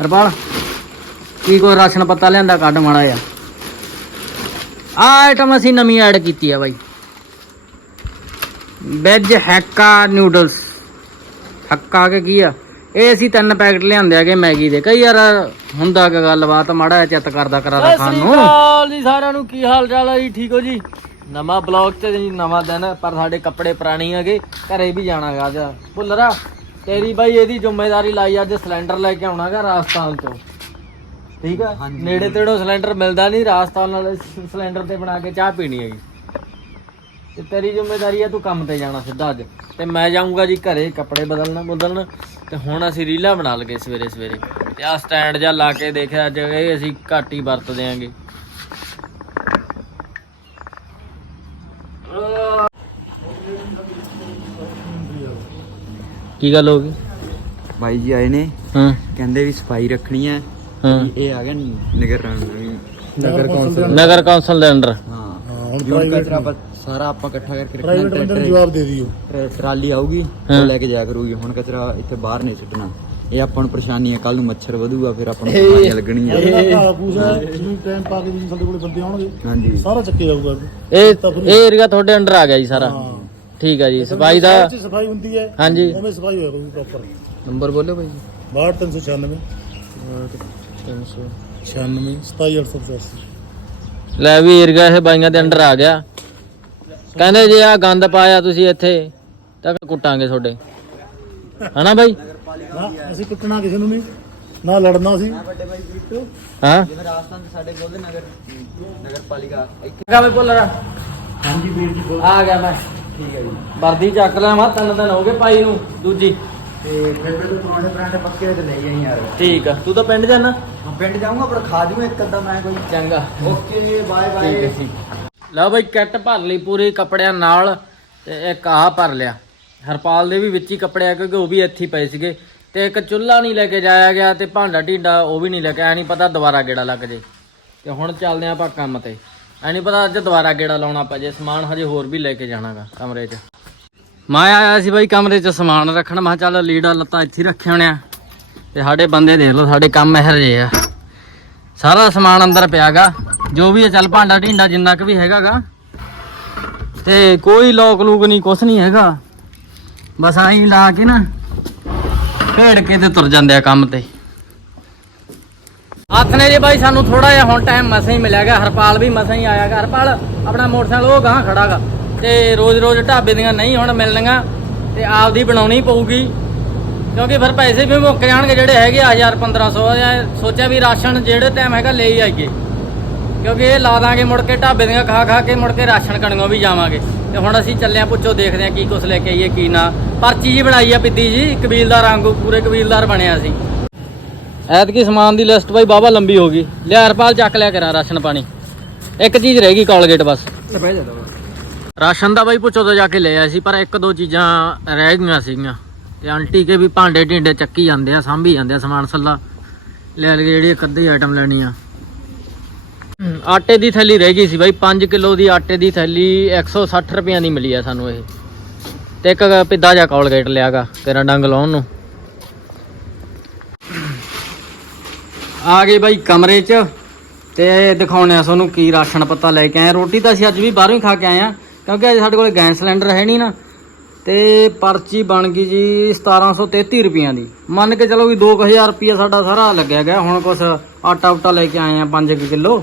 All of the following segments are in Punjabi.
ਹਰਪਾਲ ਕੀ ਕੋਈ ਰਾਸ਼ਨ ਪੱਤਾ ਲਿਆਂਦਾ ਕੱਢ ਮਾੜਾ ਆ ਆ ਆਈਟਮ ਅਸੀਂ ਨਵੀਂ ਐਡ ਕੀਤੀ ਆ ਬਾਈ। ਵੈਜ ਹੈਕਾ ਨੂਡਲਸ ਹੱਕਾ ਕੇ ਕੀ ਆ? ਇਹ ਅਸੀਂ ਤਿੰਨ ਪੈਕਟ ਲਿਆਂਦੇ ਆਗੇ ਮੈਗੀ ਦੇ। ਕਈ ਯਾਰ ਹੁੰਦਾ ਕਿ ਗੱਲਬਾਤ ਮਾੜਾ ਚਿੱਤ ਕਰਦਾ ਕਰਾਦਾ ਖਾਣ ਨੂੰ। ਜੀ ਸਾਰਿਆਂ ਨੂੰ ਕੀ ਹਾਲ ਚਾਲ ਹੈ ਜੀ? ਠੀਕ ਹੋ ਜੀ? ਨਵਾਂ ਬਲੌਗ ਤੇ ਜੀ ਨਵਾਂ ਦਿਨ ਪਰ ਸਾਡੇ ਕੱਪੜੇ ਪੁਰਾਣੇ ਹੈਗੇ। ਘਰੇ ਵੀ ਜਾਣਾਗਾ ਅੱਜ। ਭੁੱਲਰਾ ਤੇਰੀ ਬਾਈ ਇਹਦੀ ਜ਼ਿੰਮੇਵਾਰੀ ਲਾਈ ਅੱਜ ਸਿਲੰਡਰ ਲੈ ਕੇ ਆਉਣਾਗਾ ਰਾਜਸਥਾਨ ਤੋਂ। ਠੀਕ ਆ? ਨੇੜੇ ਤੇੜੋਂ ਸਿਲੰਡਰ ਮਿਲਦਾ ਨਹੀਂ ਰਾਜਸਥਾਨ ਨਾਲ ਸਿਲੰਡਰ ਤੇ ਬਣਾ ਕੇ ਚਾਹ ਪੀਣੀ ਹੈਗੀ। ਤੇ ਤੇਰੀ ਜ਼ਿੰਮੇਵਾਰੀ ਹੈ ਤੂੰ ਕੰਮ ਤੇ ਜਾਣਾ ਸਿੱਧਾ ਅੱਜ। ਤੇ ਮੈਂ ਜਾਊਂਗਾ ਜੀ ਘਰੇ ਕੱਪੜੇ ਬਦਲਣਾ ਬਦਲਣ। ਤੇ ਹੁਣ ਅਸੀਂ ਰੀਲਾਂ ਬਣਾ ਲਗੇ ਸਵੇਰੇ ਸਵੇਰੇ ਤੇ ਆ ਸਟੈਂਡ ਜਾਂ ਲਾ ਕੇ ਦੇਖਿਆ ਅੱਜ ਇਹ ਅਸੀਂ ਘੱਟ ਹੀ ਵਰਤਦੇ ਆਂਗੇ। ਕੀ ਗੱਲ ਹੋ ਗਈ? ਭਾਈ ਜੀ ਆਏ ਨੇ। ਹਾਂ। ਕਹਿੰਦੇ ਵੀ ਸਫ਼ਾਈ ਰੱਖਣੀ ਹੈ। ਹਾਂ। ਇਹ ਆ ਗਿਆ ਨਗਰ ਨਗਰ ਕੌਂਸਲ ਨਗਰ ਕੌਂਸਲ ਦੇ ਅੰਡਰ ਹਾਂ। ਹੁਣ ਕਚਰਾ ਆਪਾਂ ਸਾਰਾ ਆਪਾਂ ਇਕੱਠਾ ਕਰਕੇ ਰੱਖਣਾ ਨੂੰ ਜਵਾਬ ਦੇ ਦਿਓ। ਟਰੈ- ਟਰਾਲੀ ਆਊਗੀ। ਉਹ ਲੈ ਕੇ ਜਾਇਆ ਕਰੂਗੀ। ਹੁਣ ਕਚਰਾ ਇੱਥੇ ਬਾਹਰ ਨਹੀਂ ਸੁੱਟਣਾ। ਇਹ ਆਪਾਂ ਨੂੰ ਪਰੇਸ਼ਾਨੀ ਹੈ ਕੱਲ ਨੂੰ ਮੱਛਰ ਵਧੂਗਾ ਫਿਰ ਆਪਾਂ ਨੂੰ ਬਿਮਾਰੀਆਂ ਲੱਗਣੀਆਂ ਜਿਹੜਾ ਘਾਹ ਫੂਸ ਹੈ ਜਿਹਨੂੰ ਟਾਈਮ ਪਾ ਕੇ ਵੀ ਸਾਡੇ ਕੋਲੇ ਬੰਦੇ ਆਉਣਗੇ ਹਾਂਜੀ। ਸਾਰਾ ਚੱਕੇ ਜਾਊਗਾ। ਇਹ ਇਹ ਏਰੀਆ ਤੁਹਾਡੇ ਅੰਡਰ ਆ ਗਿਆ ਜੀ ਸਾਰਾ। ਠੀਕ ਆ ਜੀ ਸਫ਼ਾਈ ਦਾ ਚ ਸਫ਼ਾਈ ਹੁੰਦੀ ਹੈ ਹਾਂਜੀ। ਉਵੇਂ ਸਫ਼ਾਈ ਹੋਇਆ ਕਰੂਗੀ ਪ੍ਰੋਪਰ ਨੰਬਰ ਬੋਲੋ ਭਾਈ। 62396 300 96 27885 ਲੈ ਵੀ ਏਰੀਆ ਇਹ ਬਾਈਆਂ ਦੇ ਅੰਡਰ ਆ ਗਿਆ। ਕਹਿੰਦੇ ਜੇ ਆ ਗੰਦ ਪਾਇਆ ਤੁਸੀਂ ਇੱਥੇ ਤਾਂ ਕੁੱਟਾਂਗੇ ਤੁਹਾਡੇ। ਹਨਾ ਬਾਈ? ਨਾ ਅਸੀਂ ਕੁੱਟਣਾ ਕਿਸੇ ਨੂੰ ਨਹੀਂ। ਨਾ ਲੜਨਾ ਸੀ ਹਾਂ? ਜਿਵੇਂ ਰਾਜਸਥਾਨ ਦੇ ਸਾਡੇ ਕੋਲ ਨਗਰ ਨਗਰ ਪਾਲਿਕਾ ਕਾ ਮੈਂ ਬੋਲ ਰਹਾ ਹਾਂਜੀ ਵੀਰ ਜੀ ਆ ਗਿਆ ਮੈਂ। ਠੀਕ ਹੈ ਜੀ। ਵਰਦੀ ਚੱਕ ਲਿਆ ਮਾ ਤਿੰਨ ਦਿਨ ਹੋ ਗਏ ਪਾਈ ਨੂੰ ਦੂਜੀ। ਤੇ ਫਿਰ ਤੇ ਪੁਰਾਣੇ ਪੁਰਾਣੇ ਪੱਕੇ ਤੇ ਲੈ ਜਾਈ ਯਾਰ। ਠੀਕ ਆ। ਤੂੰ ਤਾਂ ਪਿੰਡ ਜਾਣਾ? ਮੈਂ ਪਿੰਡ ਜਾਊਂਗਾ ਪਰ ਖਾ ਜੂ ਇੱਕ ਅੱਧਾ ਮੈਂ ਕੋਈ। ਚੰਗਾ। ਓਕੇ ਜੀ ਬਾਏ ਠੀਕ ਹੈ ਬਾਏ ਲਓ ਬਈ ਕਿੱਟ ਭਰ ਲਈ ਪੂਰੀ ਕੱਪੜਿਆਂ ਨਾਲ ਤੇ ਇੱਕ ਆਹ ਭਰ ਲਿਆ। ਹਰਪਾਲ ਦੇ ਵੀ ਵਿੱਚ ਹੀ ਕੱਪੜੇ ਆ ਕਿਉਂਕਿ ਉਹ ਵੀ ਇੱਥੇ ਪਏ ਸੀਗੇ। ਤੇ ਇੱਕ ਚੁੱਲ੍ਹਾ ਨਹੀਂ ਲੈ ਕੇ ਜਾਇਆ ਗਿਆ ਤੇ ਭਾਂਡਾ ਢੀਂਡਾ ਉਹ ਵੀ ਨਹੀਂ ਲੈ ਕੇ ਆਇਆ ਨਹੀਂ ਪਤਾ ਦੁਬਾਰਾ ਗੇੜਾ ਲੱਗ ਜੇ। ਤੇ ਹੁਣ ਚੱਲਦੇ ਆਪਾਂ ਕੰਮ ਤੇ। ਐ ਨਹੀਂ ਪਤਾ ਅੱਜ ਦੁਬਾਰਾ ਗੇੜਾ ਲਾਉਣਾ ਪੈ ਜੇ, ਸਮਾਨ ਹਜੇ ਹੋਰ ਵੀ ਲੈ ਕੇ ਜਾਣਾਗਾ ਕਮਰੇ 'ਚ। ਮੈਂ ਆਇਆ ਸੀ ਬਾਈ ਕਮਰੇ 'ਚ ਸਮਾਨ ਰੱਖਣ, ਮੈਂ ਕਿਹਾ ਚੱਲ ਲੀੜਾ ਲੱਤਾਂ ਇੱਥੇ ਹੀ ਰੱਖੇ ਹੋਣੇ ਆ ਤੇ ਸਾਡੇ ਬੰਦੇ ਦੇਖ ਲਓ, ਸਾਡੇ ਕੰਮ ਇਹੋ ਜਿਹੇ ਆ। ਸਾਰਾ ਸਮਾਨ ਅੰਦਰ ਪਿਆਗਾ, ਜੋ ਵੀ ਹੈ ਚੱਲ ਭਾਂਡਾ ਢੀਂਡਾ ਜਿੰਨਾ ਕੁ ਵੀ ਹੈਗਾਗਾ। ਤੇ ਕੋਈ ਲੋਕ ਲੂਕ ਨਹੀਂ ਕੁਛ ਨਹੀਂ ਹੈਗਾ। ਬਸ ਆਹੀਂ ਲਾ ਕੇ ਨਾ, ਭੇੜ ਕੇ ਤੇ ਤੁਰ ਜਾਂਦੇ ਆ ਕੰਮ ਤੇ। ਹੱਥ ਨੇ ਜੀ ਬਾਈ, ਸਾਨੂੰ ਥੋੜਾ ਜਿਹਾ ਹੁਣ ਟਾਈਮ ਮਸਾਂ ਹੀ ਮਿਲਿਆਗਾ। ਹਰਪਾਲ ਵੀ ਮਸਾਂ ਹੀ ਆਇਆਗਾ। ਹਰਪਾਲ, ਆਪਣਾ ਮੋਟਰਸਾਈਕਲ, ਉਹ ਗਾਂ ਖੜਾਗਾ। ਤੇ ਰੋਜ਼-ਰੋਜ਼ ਢਾਬੇ ਦੀਆਂ ਨਹੀਂ ਹੁਣ ਮਿਲਣੀਆਂ, ਤੇ ਆਪਦੀ ਬਣਾਉਣੀ ਪਊਗੀ। ਕਿਉਂਕਿ ਫਿਰ ਪੈਸੇ ਵੀ ਮੁੱਕ ਜਾਣਗੇ ਜਿਹੜੇ ਹੈਗੇ ਆ 1000 1500 ਜਾਂ ਸੋਚਿਆ ਵੀ ਰਾਸ਼ਨ ਜਿਹੜੇ ਟਾਈਮ ਹੈਗਾ ਲੈ ਹੀ ਆਈਏ। ਕਿਉਂਕਿ ਇਹ ਲਾ ਦਾਂਗੇ ਮੁੜ ਕੇ ਢਾਬੇ ਦੀਆਂ ਖਾ ਖਾ ਕੇ ਮੁੜ ਕੇ ਰਾਸ਼ਨ ਕਣੀਆਂ ਵੀ ਜਾਵਾਂਗੇ। ਤੇ ਹੁਣ ਅਸੀਂ ਚੱਲਿਆ ਪੁੱਛੋ, ਦੇਖਦੇ ਆ ਕੀ ਕੁਛ ਲੈ ਕੇ ਆਈਏ, ਕੀ ਨਾ। ਪਰਚੀ ਜੀ ਬਣਾਈ ਆ ਪਿੱਦੀ ਜੀ, ਕਬੀਲਦਾਰ ਵਾਂਗੂ, ਪੂਰੇ ਕਬੀਲਦਾਰ ਬਣਿਆ ਸੀ ਐਤਕੀ ਸਮਾਨ ਦੀ ਲਿਸਟ ਬਾਈ ਬਾਬਾ ਲੰਬੀ ਹੋ ਗਈ। ਲਿਆ ਹਰਪਾਲ ਚੱਕ ਲਿਆ ਕਰਾਂ ਰਾਸ਼ਨ ਪਾਣੀ। ਇੱਕ ਚੀਜ਼ ਰਹਿ ਗਈ ਕੋਲਗੇਟ ਬਸ। ਰਾਸ਼ਨ ਦਾ ਬਾਈ ਪੁੱਛੋ ਤੋਂ ਜਾ ਕੇ ਲੈ ਆਏ ਸੀ ਪਰ ਇੱਕ ਦੋ ਚੀਜ਼ਾਂ ਰਹਿ ਗਈਆਂ ਸੀਗੀਆਂ। ਤੇ ਆਂਟੀ ਕੇ ਵੀ ਭਾਂਡੇ ਢਿੰਡੇ ਚੱਕੀ ਜਾਂਦੇ ਆ ਸਾਂਭੀ ਜਾਂਦੇ ਆ ਸਮਾਨ ਸੱਲਾ। ਲੈ ਲਏ ਜਿਹੜੀ ਇੱਕ ਅੱਧੀ ਆਈਟਮ ਲੈਣੀ ਆ। ਆਟੇ ਦੀ ਥੈਲੀ ਰਹਿ ਗਈ ਸੀ ਬਾਈ 5 ਕਿਲੋ ਦੀ ਆਟੇ ਦੀ ਥੈਲੀ 160 ਰੁਪਈਆਂ ਦੀ ਮਿਲੀ ਆ ਸਾਨੂੰ ਇਹ। ਤੇ ਇੱਕ ਪਿੱਦਾ ਜਾ ਕੋਲਗੇਟ ਲਿਆਗਾ ਤੇਰਾ ਡੰਗ ਲਾਉਣ ਨੂੰ। ਆ ਗਏ ਬਾਈ ਕਮਰੇ 'ਚ ਤੇ ਦਿਖਾਉਣੇ ਆ ਤੁਹਾਨੂੰ ਕੀ ਰਾਸ਼ਨ ਪੱਤਾ ਲੈ ਕੇ ਆਏ ਰੋਟੀ ਤਾਂ ਅਸੀਂ ਅੱਜ ਵੀ ਬਾਹਰੋਂ ਹੀ ਖਾ ਕੇ ਆਏ ਆ, ਕਿਉਂਕਿ ਅੱਜ ਸਾਡੇ ਕੋਲ ਗੈਸ ਸਿਲੰਡਰ ਹੈ ਨਹੀਂ ਨਾ। ਤੇ ਪਰਚੀ ਬਣ ਗਈ ਜੀ 1733 ਰੁਪਈਆਂ ਦੀ। ਮੰਨ ਕੇ ਚਲੋ ਵੀ 2000 ਰੁਪਈਆ ਸਾਡਾ ਸਾਰਾ ਲੱਗਿਆ ਗਿਆ, ਹੁਣ ਕੁਛ ਆਟਾ ਉਟਾ ਲੈ ਕੇ ਆਏ ਆ 5 ਕਿਲੋ।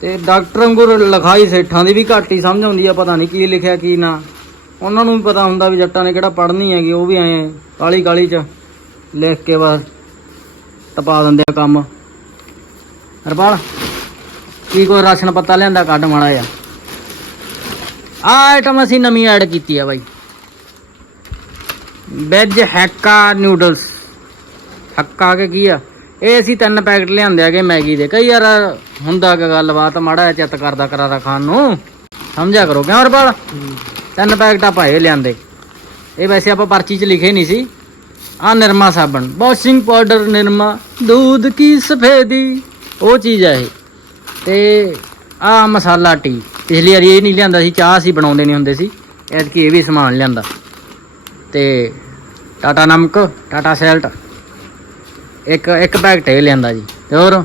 ਤੇ ਡਾਕਟਰ ਵਾਂਗੂ ਲਿਖਾਈ ਸੇਠਾਂ ਦੀ ਵੀ ਘੱਟ ਹੀ ਸਮਝ ਆਉਂਦੀ ਆ, ਪਤਾ ਨਹੀਂ ਕੀ ਲਿਖਿਆ ਕੀ ਨਾ। ਉਹਨਾਂ ਨੂੰ ਵੀ ਪਤਾ ਹੁੰਦਾ ਵੀ ਜੱਟਾਂ ਨੇ ਕਿਹੜਾ ਪੜ੍ਹਨੀ ਹੈਗੀ, ਉਹ ਵੀ ਐ ਕਾਲੀ ਕਾਲੀ ਚ ਲਿਖ ਕੇ ਬਸ ਟਪਾ ਦਿੰਦੇ ਆ ਕੰਮ। ਹਰਪਾਲ ਕੀ ਕੋਈ ਰਾਸ਼ਨ ਪੱਤਾ ਲਿਆਂਦਾ ਕੱਢ ਮਾੜਾ ਆ ਆ ਆਈਟਮ ਅਸੀਂ ਨਵੀਂ ਐਡ ਕੀਤੀ ਆ ਬਾਈ। ਵੈਜ ਹੈਕਾ ਨੂਡਲਸ ਹੱਕਾ ਕੇ ਕੀ ਆ? ਇਹ ਅਸੀਂ ਤਿੰਨ ਪੈਕਟ ਲਿਆਂਦੇ ਆਗੇ ਮੈਗੀ ਦੇ। ਕਈ ਯਾਰ ਹੁੰਦਾ ਕਿ ਗੱਲਬਾਤ ਮਾੜਾ ਚਿੱਤ ਕਰਦਾ ਕਰਾਰਾ ਖਾਣ ਨੂੰ। ਸਮਝਿਆ ਕਰੋ ਕਿਉਂ ਹਰਪਾਲ? ਤਿੰਨ ਪੈਕਟ ਆਪਾਂ ਇਹ ਲਿਆਂਦੇ। ਇਹ ਵੈਸੇ ਆਪਾਂ ਪਰਚੀ 'ਚ ਲਿਖੇ ਨਹੀਂ ਸੀ। ਆ ਨਿਰਮਾ ਸਾਬਣ। Washing powder Nirma. दूध ਕੀ ਸਫੇਦੀ। ਉਹ ਚੀਜ਼ ਹੈ ਇਹ। ਤੇ ਆ ਮਸਾਲਾ ਟੀ। ਪਿਛਲੀ ਵਾਰੀ ਇਹ ਨਹੀਂ ਲਿਆਂਦਾ ਸੀ, ਚਾਹ ਅਸੀਂ ਬਣਾਉਂਦੇ ਨਹੀਂ ਹੁੰਦੇ ਸੀ। ਐਤਕੀ ਇਹ ਵੀ ਸਮਾਨ ਲਿਆਂਦਾ। ਤੇ ਟਾਟਾ ਨਮਕ, ਟਾਟਾ ਸੈਲਟ। ਇੱਕ ਇੱਕ ਪੈਕਟ ਇਹ ਲਿਆਂਦਾ ਜੀ। ਤੇ ਹੋਰ?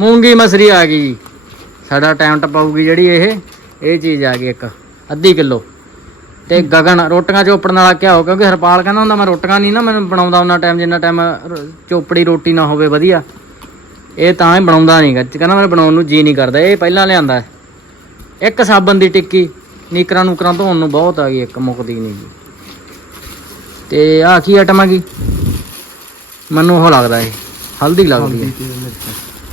ਮੂੰਗੀ ਮਸਰੀ ਆ ਗਈ ਜੀ। ਸਾਡਾ ਟਾਈਮ ਟਪਾਊਗੀ ਜਿਹੜੀ ਇਹ। ਇਹ ਚੀਜ਼ ਆ ਗਈ ਇੱਕ। ਅੱਧੀ ਕਿਲੋ। ਤੇ ਗਗਨ ਰੋਟੀਆਂ ਚੋਪੜਨ ਵਾਲਾ ਕਿਹਾ ਹੋ ਕਿਉਂਕਿ ਹਰਪਾਲ ਕਹਿੰਦਾ ਹੁੰਦਾ ਮੈਂ ਰੋਟੀਆਂ ਨਹੀਂ ਨਾ ਮੈਨੂੰ ਬਣਾਉਂਦਾ ਉਹਨਾਂ ਟਾਈਮ ਜਿੰਨਾ ਟਾਈਮ ਚੋਪੜੀ ਰੋਟੀ ਨਾ ਹੋਵੇ ਵਧੀਆ। ਇਹ ਤਾਂ ਹੀ ਬਣਾਉਂਦਾ ਨਹੀਂਗਾ ਕਹਿੰਦਾ ਮੈਨੂੰ ਬਣਾਉਣ ਨੂੰ ਜੀ ਨਹੀਂ ਕਰਦਾ। ਇਹ ਪਹਿਲਾਂ ਲਿਆਂਦਾ। ਇੱਕ ਸਾਬਣ ਦੀ ਟਿੱਕੀ ਨੀਕਰਾਂ ਨੂਕਰਾਂ ਧੋਣ ਨੂੰ ਬਹੁਤ ਆ ਗਈ ਇੱਕ ਮੁੱਕਦੀ ਨਹੀਂ ਜੀ। ਤੇ ਆਹ ਕੀ ਆਈਟਮ ਆ ਗਈ? ਮੈਨੂੰ ਉਹ ਲੱਗਦਾ ਇਹ। ਹਲਦੀ ਲੱਗਦੀ ਹੈ।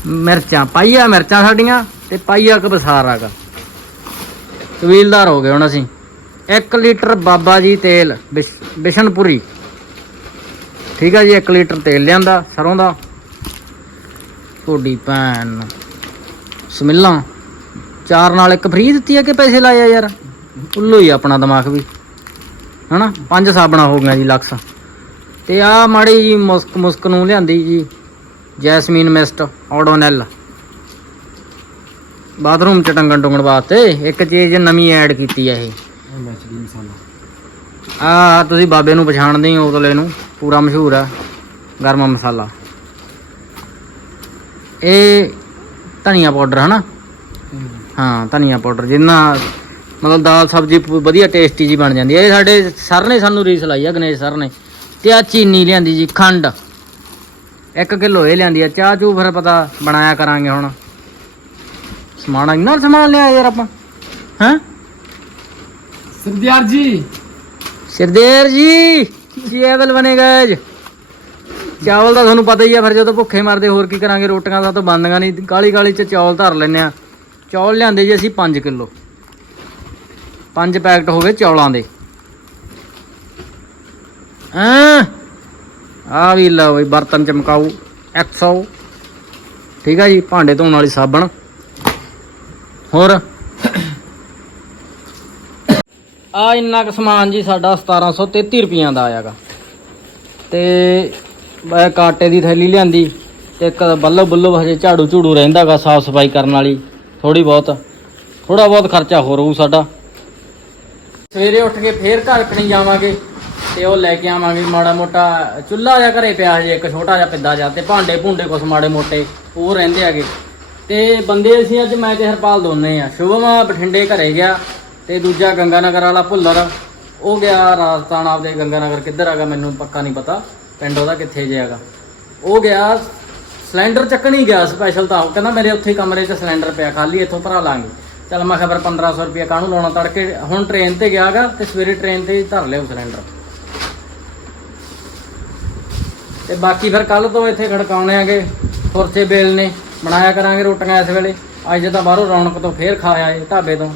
ਮਿਰਚਾਂ। ਪਾਈਆ ਮਿਰਚਾਂ ਸਾਡੀਆਂ ਤੇ ਪਾਈਆ ਕਬਸਾਰ ਆਗਾ ਤਵੀਲਦਾਰ ਹੋ ਗਏ ਹੁਣ ਅਸੀਂ। 1 ਲੀਟਰ ਬਾਬਾ ਜੀ ਤੇਲ ਬਿਸ਼- ਬਿਸ਼ਨਪੁਰੀ। ਠੀਕ ਆ ਜੀ 1 ਲੀਟਰ ਤੇਲ ਲਿਆਂਦਾ ਸਰੋਂ ਦਾ। ਤੁਹਾਡੀ ਭੈਣ ਨੂੰ। ਸਮਿਲਾਂ। ਚਾਰ ਨਾਲ ਇੱਕ ਫ੍ਰੀ ਦਿੱਤੀ ਆ ਕਿ ਪੈਸੇ ਲਾਏ ਆ ਯਾਰ? ਉੱਲੂ ਹੀ ਆਪਣਾ ਦਿਮਾਗ ਵੀ। ਹਨਾ? ਪੰਜ ਸਾਬਣਾ ਹੋ ਗਈਆਂ ਜੀ ਲਕਸ ਤੇ ਆ ਮਾੜੀ ਜੀ ਮੁਸਕ ਮੁਸਕ ਨੂੰ ਲਿਆਂਦੀ ਜੀ, ਜੈਸਮੀਨ ਮਿਸਟ ਆਡੋਨੈਲ ਬਾਥਰੂਮ ਚ ਟੰਗਣ ਟੁੰਗਣ ਵਾਸਤੇ ਇੱਕ ਚੀਜ਼ ਨਵੀਂ ਐਡ ਕੀਤੀ ਆ ਇਹ। ਆ ਤੁਸੀਂ ਬਾਬੇ ਨੂੰ ਪਛਾਣਦੇ ਹੋ ਉਤਲੇ ਨੂੰ, ਪੂਰਾ ਮਸ਼ਹੂਰ ਆ, ਗਰਮ ਮਸਾਲਾ। ਇਹ ਧਨੀਆ ਪਾਊਡਰ, ਹਨਾ? ਹਾਂ, ਧਨੀਆ ਪਾਊਡਰ, ਜਿੰਨਾ ਮਤਲਬ ਦਾਲ ਸਬਜ਼ੀ ਵਧੀਆ ਟੇਸਟੀ ਜੀ ਬਣ ਜਾਂਦੀ ਹੈ ਇਹ ਸਾਡੇ ਸਰ ਨੇ ਸਾਨੂੰ ਰੀਸ ਲਾਈ ਆ, ਗਣੇਸ਼ ਸਰ ਨੇ। ਤੇ ਆ ਚੀਨੀ ਲਿਆਂਦੀ ਜੀ, ਖੰਡ। 1 ਕਿਲੋ ਇਹ ਲਿਆਂਦੀ ਆ। ਚਾਹ ਚੂ ਫਿਰ ਪਤਾ ਬਣਾਇਆ ਕਰਾਂਗੇ ਹੁਣ। ਸਮਾਨ ਇੰਨਾ ਸਮਾਨ ਲਿਆ ਯਾਰ ਆਪਾਂ। ਹੈਂ? ਸਰਦਾਰ ਜੀ। ਸਰਦੇਰ ਜੀ ਚਾਵਲ ਬਣੇਗਾ ਅੱਜ? ਚਾਵਲ ਤਾਂ ਤੁਹਾਨੂੰ ਪਤਾ ਹੀ ਆ, ਫਿਰ ਜਦੋਂ ਭੁੱਖੇ ਮਰਦੇ ਹੋਰ ਕੀ ਕਰਾਂਗੇ? ਰੋਟੀਆਂ ਦਾ ਤਾਂ ਬਣਦੀਆਂ ਨਹੀਂ ਕਾਲੀ ਕਾਲੀ ਚ ਚੌਲ ਧਰ ਲੈਨੇ ਆ। ਚੌਲ ਲਿਆਂਦੇ ਜੀ ਅਸੀਂ 5 ਕਿਲੋ। 5 ਪੈਕਟ ਹੋ ਗਏ ਚੌਲਾਂ ਦੇ। ਹਾਂ? ਆ ਵੀ ਲਓ ਬਈ, ਬਰਤਨ ਚਮਕਾਊ 100 ਠੀਕ ਆ ਜੀ, ਭਾਂਡੇ ਧੋਣ ਵਾਲੀ ਸਾਬਣ। ਹੋਰ? ਆ ਇੰਨਾ ਕੁ ਸਮਾਨ ਜੀ ਸਾਡਾ 1733 ਰੁਪਈਆਂ ਦਾ ਆਇਆਗਾ। ਤੇ ਮੈਂ ਕਾਟੇ ਦੀ ਥੈਲੀ ਲਿਆਂਦੀ, ਤੇ ਇੱਕ ਬੱਲੋ ਬੱਲੋ ਹਜੇ ਝਾੜੂ ਝੂੜੂ ਰਹਿੰਦਾਗਾ ਸਾਫ਼ ਸਫ਼ਾਈ ਕਰਨ ਵਾਲੀ ਥੋੜੀ ਬਹੁਤ। ਥੋੜਾ ਬਹੁਤ ਖਰਚਾ ਹੋ ਰਹੂ ਸਾਡਾ। ਸਵੇਰੇ ਉੱਠ ਕੇ ਫੇਰ ਘਰ ਕਣੀ ਜਾਵਾਂਗੇ, ਤੇ ਉਹ ਲੈ ਕੇ ਆਵਾਂਗੇ ਮਾੜਾ ਮੋਟਾ ਚੁੱਲ੍ਹਾ ਜਿਹਾ ਘਰੇ ਪਿਆ ਹਜੇ, ਇੱਕ ਛੋਟਾ ਜਿਹਾ ਪਿੱਦਾ ਜਿਹਾ, ਤੇ ਭਾਂਡੇ ਭੁੰਡੇ ਕੁਛ ਮਾੜੇ ਮੋਟੇ, ਉਹ ਰਹਿੰਦੇ ਹੈਗੇ। ਤੇ ਬੰਦੇ ਅਸੀਂ ਅੱਜ, ਮੈਂ ਤੇ ਹਰਪਾਲ ਦੋਨੇ ਆ, ਸ਼ੁਭਮ ਬਠਿੰਡੇ ਘਰੇ ਗਿਆ। ਤੇ ਦੂਜਾ ਗੰਗਾਨਗਰ ਵਾਲਾ ਭੁੱਲਰ, ਉਹ ਗਿਆ ਰਾਜਸਥਾਨ ਆਪਦੇ ਗੰਗਾਨਗਰ ਕਿੱਧਰ ਹੈਗਾ ਮੈਨੂੰ ਪੱਕਾ ਨਹੀਂ ਪਤਾ, ਪਿੰਡ ਉਹਦਾ ਕਿੱਥੇ ਜੇ ਹੈਗਾ। ਉਹ ਗਿਆ, ਸਿਲੰਡਰ ਚੱਕਣ ਹੀ ਗਿਆ ਸਪੈਸ਼ਲ ਤਾਂ, ਉਹ ਕਹਿੰਦਾ ਮੇਰੇ ਉੱਥੇ ਕਮਰੇ 'ਚ ਸਿਲੰਡਰ ਪਿਆ, ਖਾਲੀ ਇੱਥੋਂ ਭਰਾ ਲਾਂਗੇ। ਚਲ ਮੈਂ ਖਬਰ 1500 ਰੁਪਏ ਕਾਹਨੂੰ ਲਾਉਣਾ, ਤੜਕੇ ਹੁਣ ਟ੍ਰੇਨ ਤੇ ਗਿਆਗਾ ਤੇ ਸਵੇਰੇ ਟ੍ਰੇਨ ਤੇ ਹੀ ਧਰ ਲਿਓ ਸਿਲੰਡਰ। ਤੇ ਬਾਕੀ ਫਿਰ ਕੱਲ ਤੋਂ ਇੱਥੇ ਖੜਕਾਉਣੇ ਆਗੇ ਫੁਰਸੇ ਬੇਲ ਨੇ, ਬਣਾਇਆ ਕਰਾਂਗੇ ਰੋਟੀਆਂ ਇਸ ਵੇਲੇ। ਅੱਜ ਤਾਂ ਬਾਹਰੋਂ ਰੌਣਕ ਤੋਂ ਫੇਰ ਖਾ ਆਏ ਢਾਬੇ ਤੋਂ।